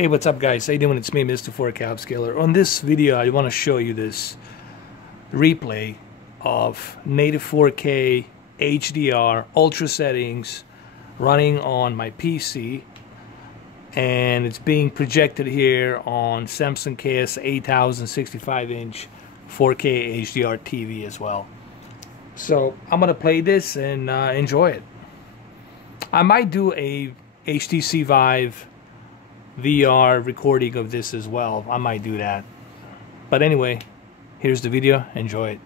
Hey, what's up guys? How you doing? It's me, Mr. 4K Upscaler. On this video, I want to show you this replay of native 4K HDR ultra settings running on my PC, and it's being projected here on Samsung KS 8000 65-inch 4K HDR TV as well. So I'm gonna play this and enjoy it. I might do a HTC Vive VR recording of this as well. I might do that. But anyway, here's the video. Enjoy it.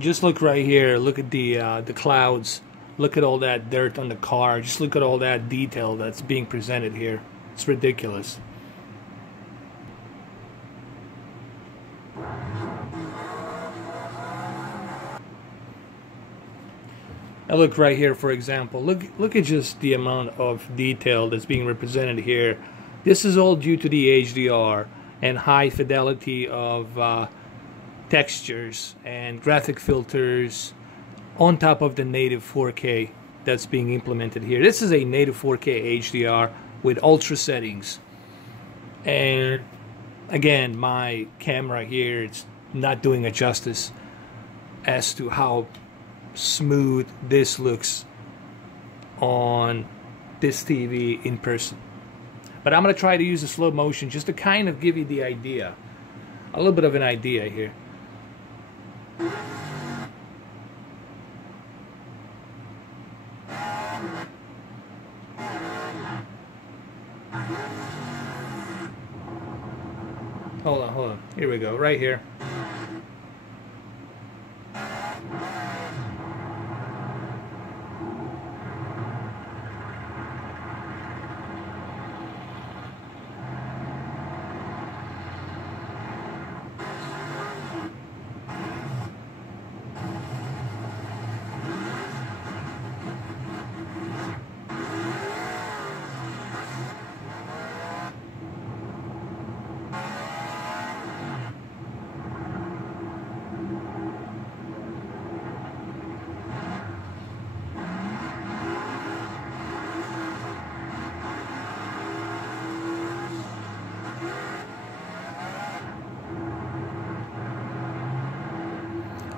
Just look right here. Look at the clouds. Look at all that dirt on the car. Just look at all that detail that's being presented here. It's ridiculous. Now look right here, for example. Look at just the amount of detail that's being represented here. This is all due to the HDR and high fidelity of textures and graphic filters on top of the native 4K that's being implemented here. This is a native 4K HDR with ultra settings. And again, my camera here, it's not doing it justice as to how smooth this looks on this TV in person. But I'm going to try to use the slow motion just to kind of give you the idea, a little bit of an idea here. Hold on. Here we go, right here.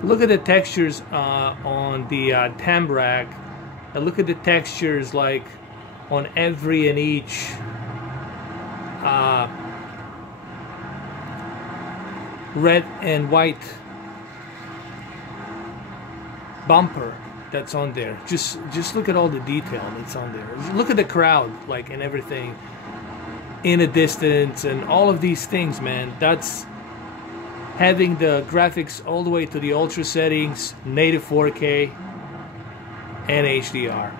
Look at the textures on the Tambrac. And look at the textures like on every and each red and white bumper that's on there. Just look at all the detail that's on there. Look at the crowd, like, and everything in a distance and all of these things, man. That's having the graphics all the way to the ultra settings, native 4K, and HDR.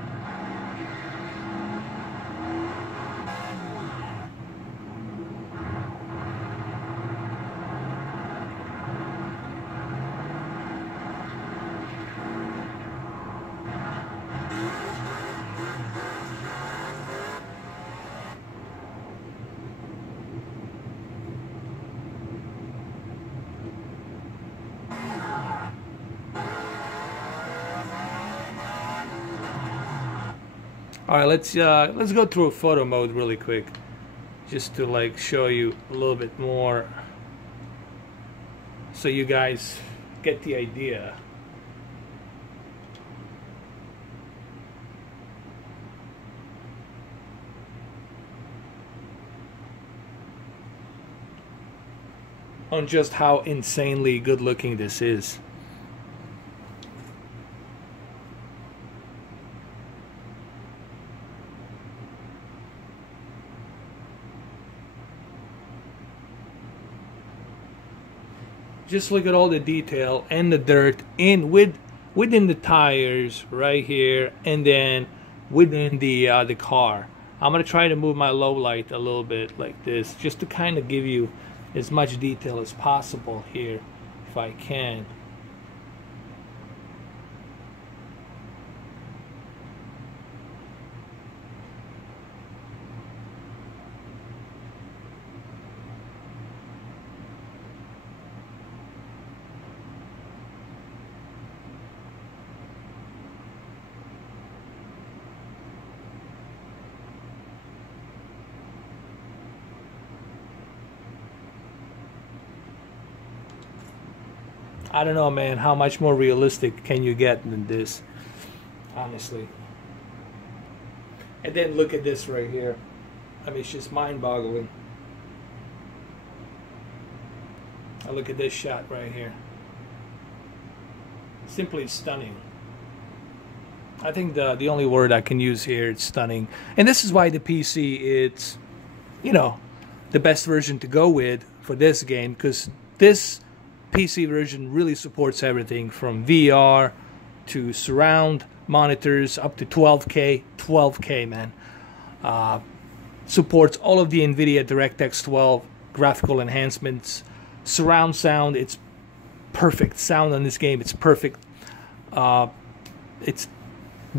All right, let's go through a photo mode really quick, just to like show you a little bit more, so you guys get the idea. On just how insanely good looking this is. Just look at all the detail and the dirt within the tires right here, and then within the car. I'm gonna try to move my low light a little bit like this, just to kind of give you as much detail as possible here, if I can. I don't know, man, how much more realistic can you get than this, honestly. And then look at this right here. I mean, it's just mind-boggling. Now look at this shot right here. Simply stunning. I think the only word I can use here is stunning. And this is why the PC, it's, you know, the best version to go with for this game, because this PC version really supports everything from VR to surround monitors up to 12K, man. Supports all of the NVIDIA DirectX 12 graphical enhancements. Surround sound, it's perfect. Sound on this game, it's perfect. It's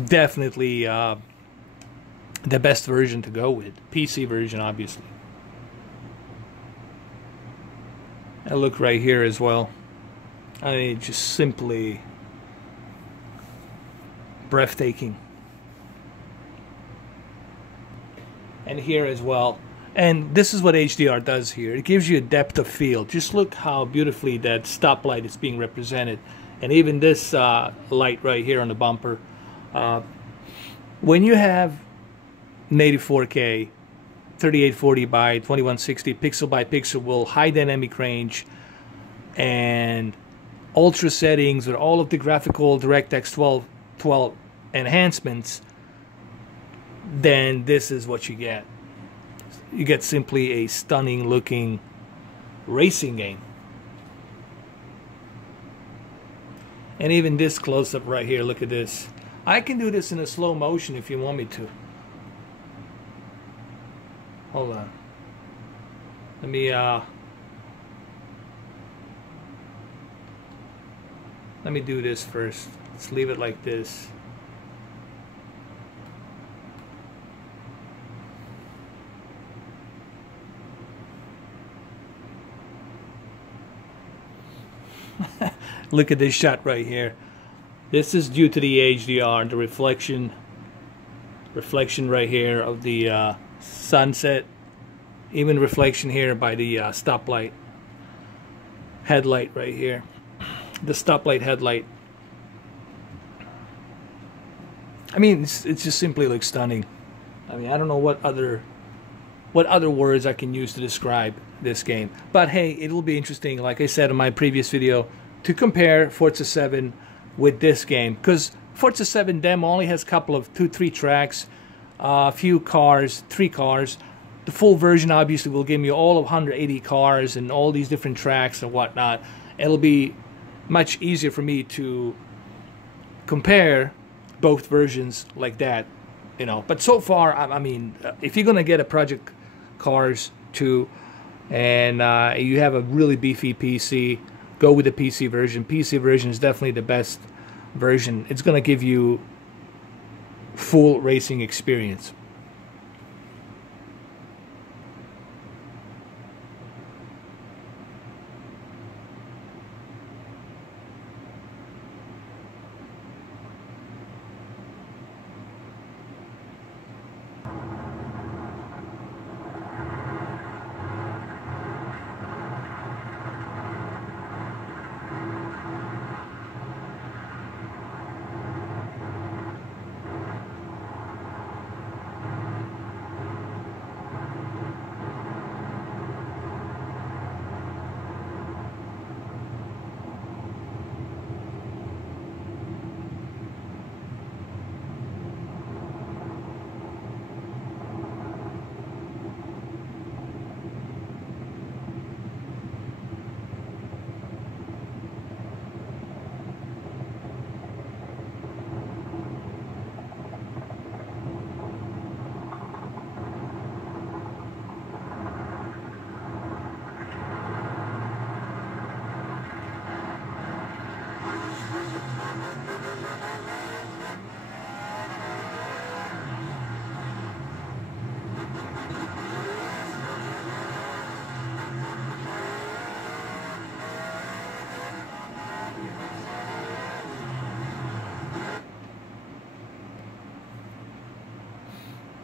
definitely the best version to go with. PC version, obviously. And look right here as well. I mean, just simply breathtaking. And here as well. And this is what HDR does here. It gives you a depth of field. Just look how beautifully that stoplight is being represented. And even this light right here on the bumper. When you have native 4K, 3840 by 2160 pixel by pixel will high dynamic range and ultra settings with all of the graphical DirectX 12 enhancements, then this is what you get. You get simply a stunning looking racing game. And even this close-up right here, look at this. I can do this in a slow motion if you want me to. Hold on. Let me do this first. Let's leave it like this. Look at this shot right here. This is due to the HDR, the reflection right here of the sunset, even reflection here by the stoplight headlight right here, the stoplight headlight. I mean, it just simply looks stunning. I mean, I don't know what other words I can use to describe this game, but hey, it will be interesting, like I said in my previous video, to compare Forza 7 with this game, because Forza 7 demo only has a couple of 2-3 tracks, a few cars, 3 cars. The full version obviously will give me all of 180 cars and all these different tracks and whatnot. It'll be much easier for me to compare both versions like that, you know. But so far, I mean, if you're gonna get a Project Cars 2 and you have a really beefy PC, go with the PC version. PC version is definitely the best version. It's gonna give you full racing experience.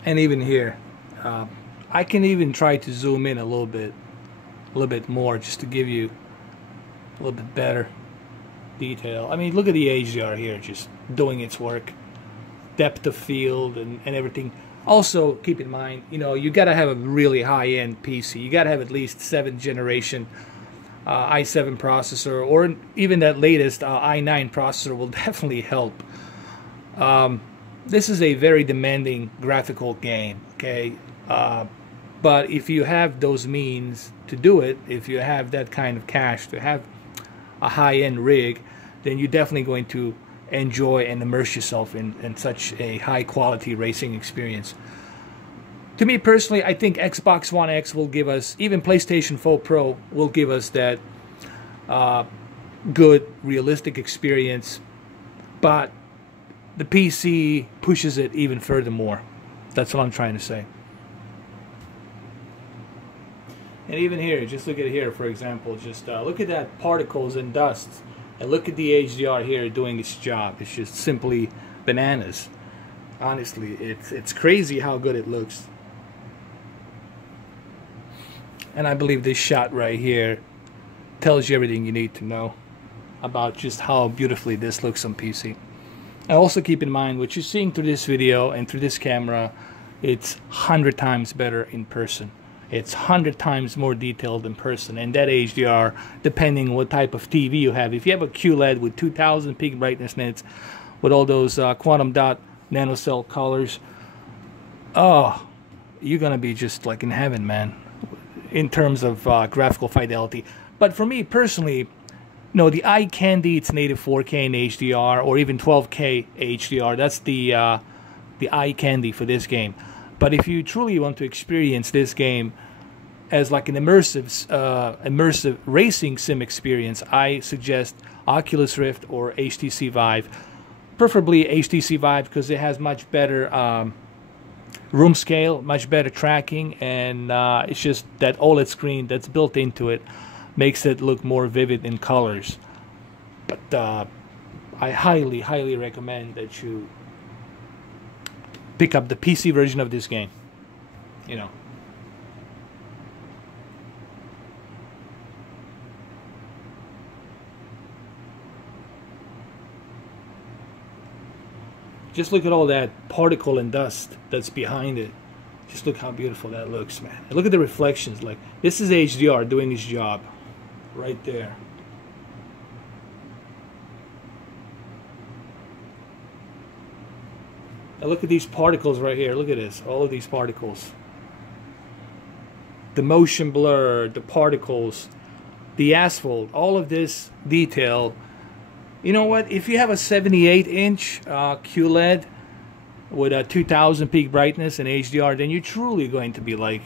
And even here, I can even try to zoom in a little bit more, just to give you a little bit better detail. I mean, look at the HDR here, just doing its work, depth of field and everything. Also, keep in mind, you know, you gotta have a really high-end PC. You gotta have at least 7th generation i7 processor, or even that latest i9 processor will definitely help. This is a very demanding graphical game, okay? But if you have those means to do it, if you have that kind of cash to have a high-end rig, then you're definitely going to enjoy and immerse yourself in such a high-quality racing experience. To me personally, I think Xbox One X will give us, even PlayStation 4 Pro will give us that good, realistic experience, but the PC pushes it even furthermore. That's what I'm trying to say. And even here, just look at it here, for example, just look at that particles and dust, and look at the HDR here doing its job. It's just simply bananas. Honestly, it's crazy how good it looks. And I believe this shot right here tells you everything you need to know about just how beautifully this looks on PC. And also keep in mind, what you're seeing through this video and through this camera, it's 100 times better in person. It's 100 times more detailed in person. And that HDR, depending what type of TV you have. If you have a QLED with 2000 peak brightness nits, with all those quantum dot nanocell colors, oh, you're gonna be just like in heaven, man, in terms of graphical fidelity. But for me personally, no, the eye candy, it's native 4K and HDR, or even 12K HDR. That's the eye candy for this game. But if you truly want to experience this game as like an immersive racing sim experience, I suggest Oculus Rift or HTC Vive. Preferably HTC Vive, because it has much better room scale, much better tracking, and it's just that OLED screen that's built into it makes it look more vivid in colors. But I highly, highly recommend that you pick up the PC version of this game. You know. Just look at all that particle and dust that's behind it. Just look how beautiful that looks, man. And look at the reflections. Like, this is HDR doing its job right there. And look at these particles right here. Look at this. All of these particles. The motion blur, the particles, the asphalt, all of this detail. You know what? If you have a 78-inch QLED with a 2000 peak brightness and HDR, then you're truly going to be like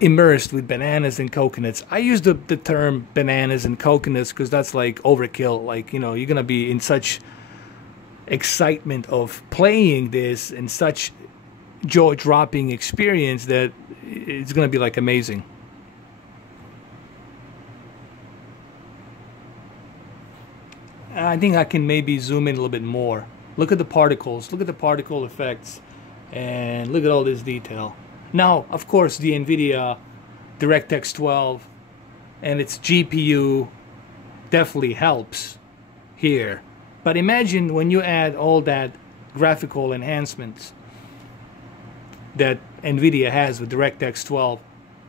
immersed with bananas and coconuts. I use the term bananas and coconuts because that's like overkill. Like, you know, you're gonna be in such excitement of playing this and such jaw-dropping experience that it's gonna be like amazing. I think I can maybe zoom in a little bit more. Look at the particles, look at the particle effects, and look at all this detail. Now, of course, the NVIDIA DirectX 12 and its GPU definitely helps here. But imagine when you add all that graphical enhancements that NVIDIA has with DirectX 12,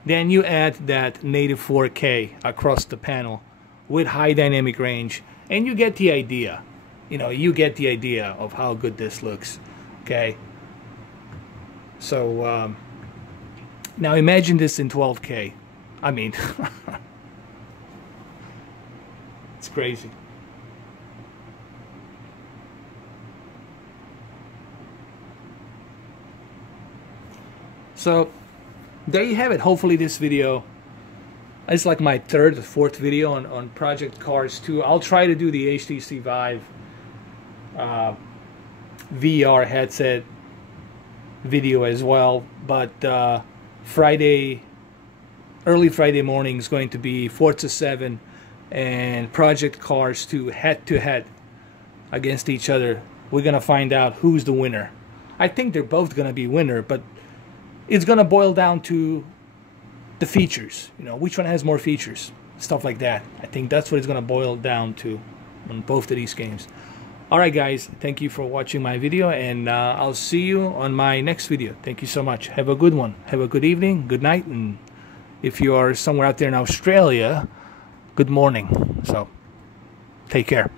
then you add that native 4K across the panel with high dynamic range, and you get the idea. You know, you get the idea of how good this looks. Okay? So, now imagine this in 12K. I mean, it's crazy. So, there you have it. Hopefully this video, it's like my third or fourth video on Project Cars 2. I'll try to do the HTC Vive VR headset video as well, but early Friday morning is going to be Forza 7 and Project Cars 2 head-to-head against each other. We're gonna find out who's the winner. I think they're both gonna be winner, but it's gonna boil down to the features. You know, which one has more features, stuff like that. I think that's what it's gonna boil down to on both of these games. Alright guys, thank you for watching my video, and I'll see you on my next video. Thank you so much. Have a good one. Have a good evening, good night, and if you are somewhere out there in Australia, good morning. So, take care.